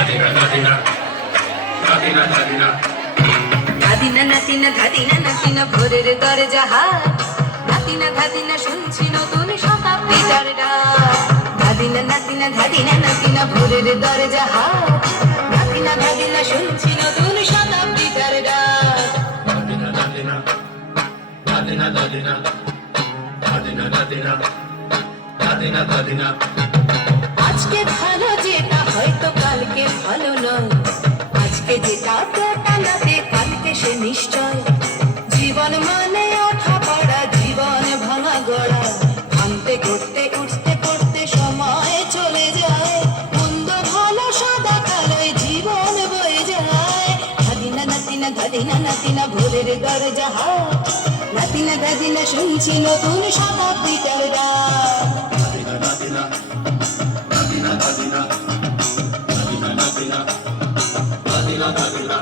ধাদিনা নাতিনা ধাদিনা নাতিনা ভোরের দরজা হাট ধাদিনা ধাদিনা শুনছি নতুন শতাব্দীটার ডাক ধাদিনা নাতিনা ধাদিনা নাতিনা ভোরের দরজা হাট ধাদিনা ধাদিনা শুনছি নতুন শতাব্দীটার ডাক ধাদিনা ধাদিনা ধাদিনা ধাদিনা ধাদিনা ধাদিনা ধাদিনা ধাদিনা আজকে ভালো যেটা হয়তো কালকে ভালো নয় আজকে যেটা টানাতে কালকে সে নিশ্চয় জীবন মানে ওঠা পড়া জীবন ভাঙা গড়া ভাঙতে করতে উঠতে করতে সময় চলে যায় মন্দ ভালো সাদা কালোয় জীবন বয়ে যায় ধাদিনা নাতিনা ধাদিনা নাতিনা ভোরের দরজা হাট নাতিনা ধাদিনা শুনছি নতুন শতাব্দীটার ডাক ধাদিনা ধাদিনা ধাদিনা ধাদিনা ধাদিনা ধাদিনা ধাদিনা ধাদিনা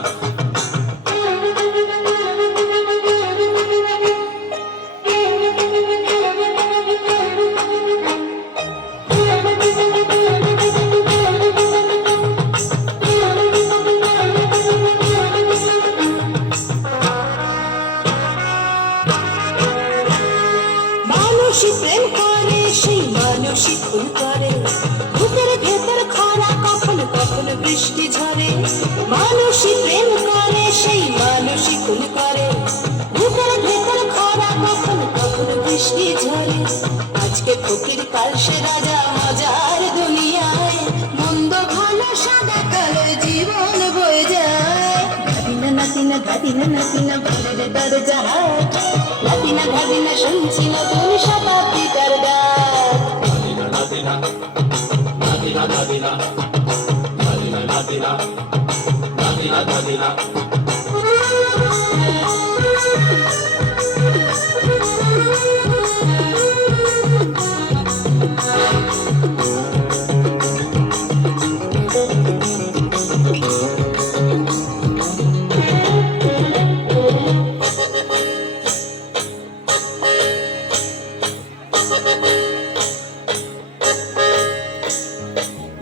মানুষই প্রেম করে সেই মানুষই খুন করে বুকের ভেতর খরা কখনো কখনো বৃষ্টি ঝরে মানুষই প্রেম করে সেই মানুষই খুন করে বুকের ভেতর খরা কখনো কখনো বৃষ্টি ঝরে আজকে ফকির কাল সে রাজা মজার দুনিয়ায় মন্দ ভালো সাদা কালো জীবন বয়ে যায় ধাদিনা নাতিনা ধাদিনা নাতিনা ভোরের দরজা হাট নাতিনা ধাদিনা শুনছি নতুন শতাব্দীটার ডাক ধাদিনা ধাদিনা ধাদিনা ধাদিনা ধাদিনা ধাদিনা ধাদিনা ধাদিনা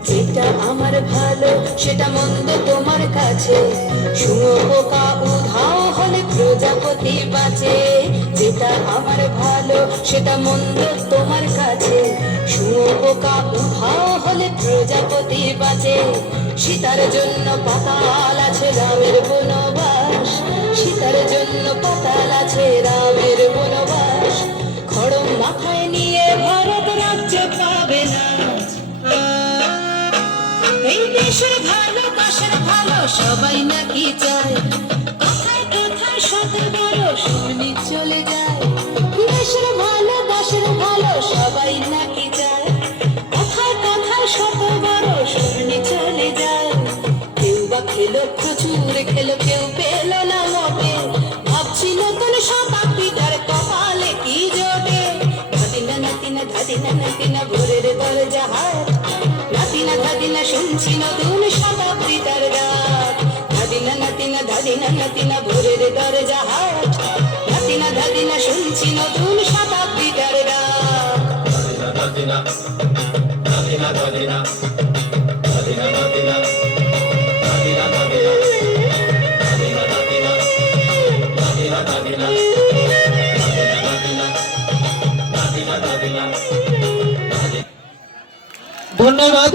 যেটা আমার ভালো সেটা মন্দ তোমার কাছে শুনো বোকা উধাও হলে প্রজাপতি বাঁচে যেটা আমার ভালো সেটা মন্দ তোমার কাছে শুনো বোকা উধাও হলে প্রজাপতি বাঁচে সীতার জন্য পাতাল আছে রামের বনবাস সীতার জন্য পাতাল আছে রামের বনবাস খড়ম মাথায় নিয়ে ভারত রাজ্য পাবে না এই দেশের ভালোবাসার ভালো সবাই নাকি চায় কোথায় কোথায় শত বড় শুনি চলে যায় দেশের ভালোবাসার ভালো সবাই নাকি চায় কোথায় কোথায় শত বড় শুনি চলে যায় কেউ বা খেলো প্রচুর খেলো কেউ পেল না মোটে ভাবছি নতুন শতাব্দীটার কপালে কি জোটে ধাদিনা নাতিনা ধাদিনা নাতিনা ভোরের দরজা হাট নাতিনা ধাদিনা শুনছি নতুন শতাব্দীটার ডাক ধাদিনা নাতিনা ধাদিনা নাতিনা ভোরের দরজা হাট নাতিনা ধাদিনা শুনছি নতুন শতাব্দীটার ডাক ধাদিনা ধাদিনা ধাদিনা ধাদিনা ধাদিনা ধাদিনা ধাদিনা ধাদিনা ধাদিনা ধাদিনা ধাদিনা ধাদিনা ধাদিনা ধাদিনা। ধন্যবাদ।